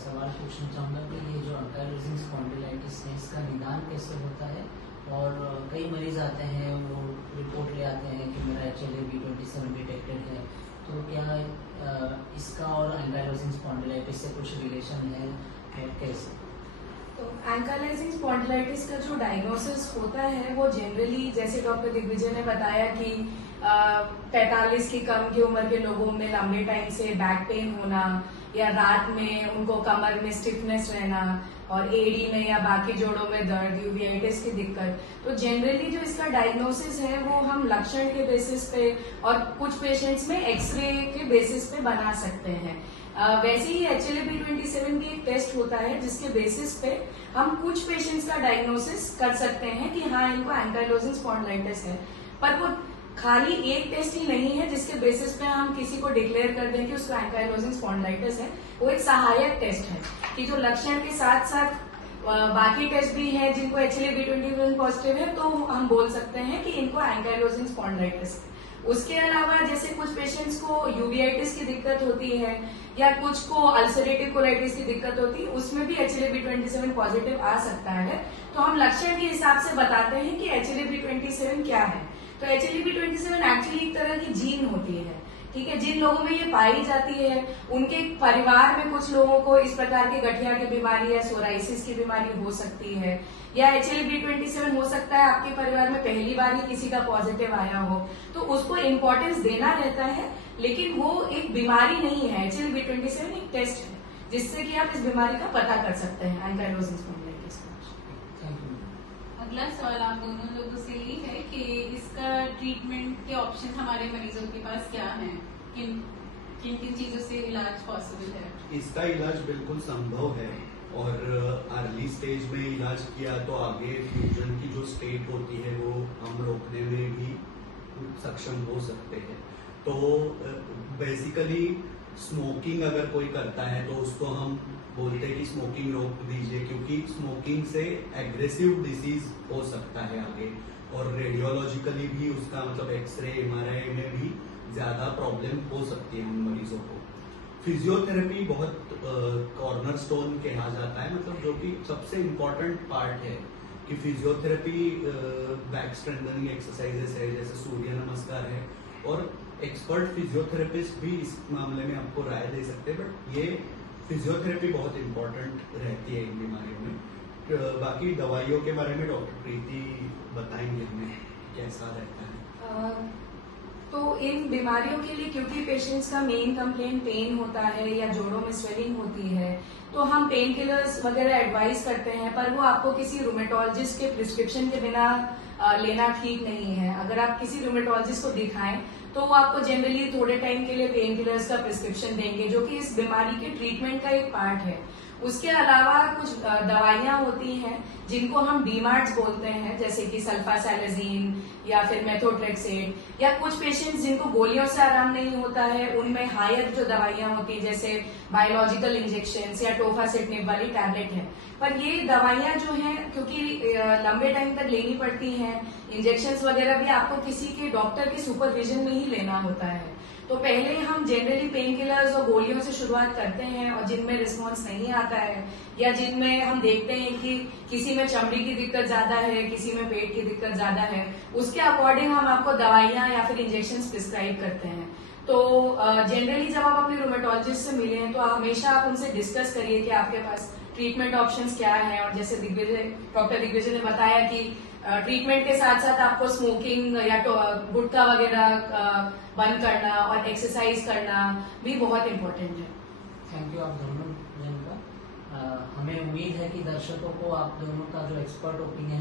सवाल पूछना चाहूँगा कि ये जो एंकाइलोजिंग स्पॉन्डिलाइटिस है इसका निदान कैसे होता है। और कई मरीज आते हैं, वो रिपोर्ट ले आते हैं कि मेरा HLA-B27 डिटेक्टेड है, तो क्या इसका और एंकाइलोजिंग स्पॉन्डिलाइटिस से कुछ रिलेशन है और कैसे? तो एंकाइलोजिंग स्पॉन्डिलाइटिस का जो डायग्नोसिस होता है वो जनरली, जैसे डॉक्टर दिग्विजय ने बताया कि 45 की कम की उम्र के लोगों में लंबे टाइम से बैक पेन होना, या रात में उनको कमर में स्टिफनेस रहना, और एडी में या बाकी जोड़ों में दर्द, यूवियाइटिस की दिक्कत। तो जनरली जो इसका डायग्नोसिस है वो हम लक्षण के बेसिस पे और कुछ पेशेंट्स में एक्सरे के बेसिस पे बना सकते हैं। वैसे ही HLA-B27 भी एक टेस्ट होता है जिसके बेसिस पे हम कुछ पेशेंट्स का डायग्नोसिस कर सकते हैं कि हाँ, इनको एंकाइलोजिंग स्पॉन्डिलाइटिस है। पर वो खाली एक टेस्ट ही नहीं है जिसके बेसिस पे हम किसी को डिक्लेयर कर दें कि उसको एंकाइलोजिंग स्पॉन्डिलाइटिस है। वो एक सहायक टेस्ट है कि जो लक्षण के साथ साथ बाकी टेस्ट भी हैं जिनको HLA-B27 पॉजिटिव है, तो हम बोल सकते हैं कि इनको एंकाइलोजिंग स्पॉन्डिलाइटिस है। उसके अलावा जैसे कुछ पेशेंट्स को यूवियाइटिस की दिक्कत होती है या कुछ को अल्सरेटिव कोलाइटिस की दिक्कत होती है, उसमें भी HLA-B27 पॉजिटिव आ सकता है। तो हम लक्षण के हिसाब से बताते हैं कि HLA-B27 क्या है। तो HLA-B27 एक्चुअली एक तरह की जीन होती है, ठीक है। जिन लोगों में ये पाई जाती है उनके परिवार में कुछ लोगों को इस प्रकार की गठिया की बीमारी या सोराइसिस की बीमारी हो सकती है, या HLA-B27 हो सकता है आपके परिवार में पहली बार ही किसी का पॉजिटिव आया हो, तो उसको इम्पोर्टेंस देना रहता है। लेकिन वो एक बीमारी नहीं है, HLA-B27 एक टेस्ट है जिससे कि आप इस बीमारी का पता कर सकते हैं, एंकाइलोजिंग स्पॉन्डिलाइटिस का। अगला सवाल आप दोनों लोगों से ये है कि इसका ट्रीटमेंट के ऑप्शन हमारे मरीजों के पास क्या हैं, किन किन किन चीजों से इलाज पॉसिबल है? इसका इलाज बिल्कुल संभव है और अर्ली स्टेज में इलाज किया तो आगे फ्यूजन की जो स्टेट होती है वो हम रोकने में भी सक्षम हो सकते हैं। तो बेसिकली स्मोकिंग अगर कोई करता है तो उसको हम बोलते हैं कि स्मोकिंग रोक दीजिए, क्योंकि स्मोकिंग से एग्रेसिव डिसीज हो सकता है आगे, और रेडियोलॉजिकली भी उसका मतलब एक्सरे MRI में भी ज्यादा प्रॉब्लम हो सकती है उन मरीजों को। फिजियोथेरेपी बहुत कॉर्नर स्टोन कहा जाता है, मतलब जो कि सबसे इम्पोर्टेंट पार्ट है कि फिजियोथेरेपी बैक स्ट्रेंथनिंग एक्सरसाइजेस है, जैसे सूर्य नमस्कार है, और एक्सपर्ट फिजियोथेरेपिस्ट भी इस मामले में आपको राय दे सकते हैं। बट ये फिजियोथेरेपी बहुत इम्पोर्टेंट रहती है इन बीमारियों में। बाकी दवाइयों के बारे में डॉक्टर प्रीति बताएंगे हमें कैसा रहता है। तो इन बीमारियों के लिए क्योंकि पेशेंट्स का मेन कंप्लेंट पेन होता है या जोड़ों में स्वेलिंग होती है, तो हम पेन किलर्स वगैरह एडवाइस करते हैं, पर वो आपको किसी रूमेटोलॉजिस्ट के प्रिस्क्रिप्शन के बिना लेना ठीक नहीं है। अगर आप किसी रूमेटोलॉजिस्ट को दिखाएं तो वो आपको जनरली थोड़े टाइम के लिए पेन किलर्स का प्रिस्क्रिप्शन देंगे, जो कि इस बीमारी के ट्रीटमेंट का एक पार्ट है। उसके अलावा कुछ दवाइयां होती हैं जिनको हम डीमार्ट्स बोलते हैं, जैसे कि सल्फासैलाजीन या फिर मेथोट्रेक्सेट, या कुछ पेशेंट्स जिनको गोलियों से आराम नहीं होता है उनमें हायर जो दवाइयां होती है जैसे बायोलॉजिकल इंजेक्शन या टोफासिटनिब वाली टैबलेट है। पर ये दवाइयां जो हैं क्योंकि लंबे टाइम तक लेनी पड़ती हैं, इंजेक्शन वगैरह भी आपको किसी के डॉक्टर के सुपरविजन में ही लेना होता है। तो पहले हम जनरली पेन किलर्स और गोलियों से शुरुआत करते हैं, और जिनमें रिस्पॉन्स नहीं आता है या जिनमें हम देखते हैं कि किसी में चमड़ी की दिक्कत ज्यादा है, किसी में पेट की दिक्कत ज्यादा है, उसके अकॉर्डिंग हम आपको दवाइयां या फिर इंजेक्शन प्रिस्क्राइब करते हैं। तो जनरली जब आप अपने रूमेटोलॉजिस्ट से मिले हैं तो हमेशा आप उनसे डिस्कस करिए कि आपके पास ट्रीटमेंट ऑप्शंस क्या है। और जैसे डॉक्टर दिग्विजय ने बताया कि ट्रीटमेंट के साथ साथ आपको स्मोकिंग या गुटखा वगैरह बंद करना और एक्सरसाइज करना भी बहुत इम्पोर्टेंट है। थैंक यू आप दोनों जन का। हमें उम्मीद है कि दर्शकों को आप दोनों का जो एक्सपर्ट ओपिनियन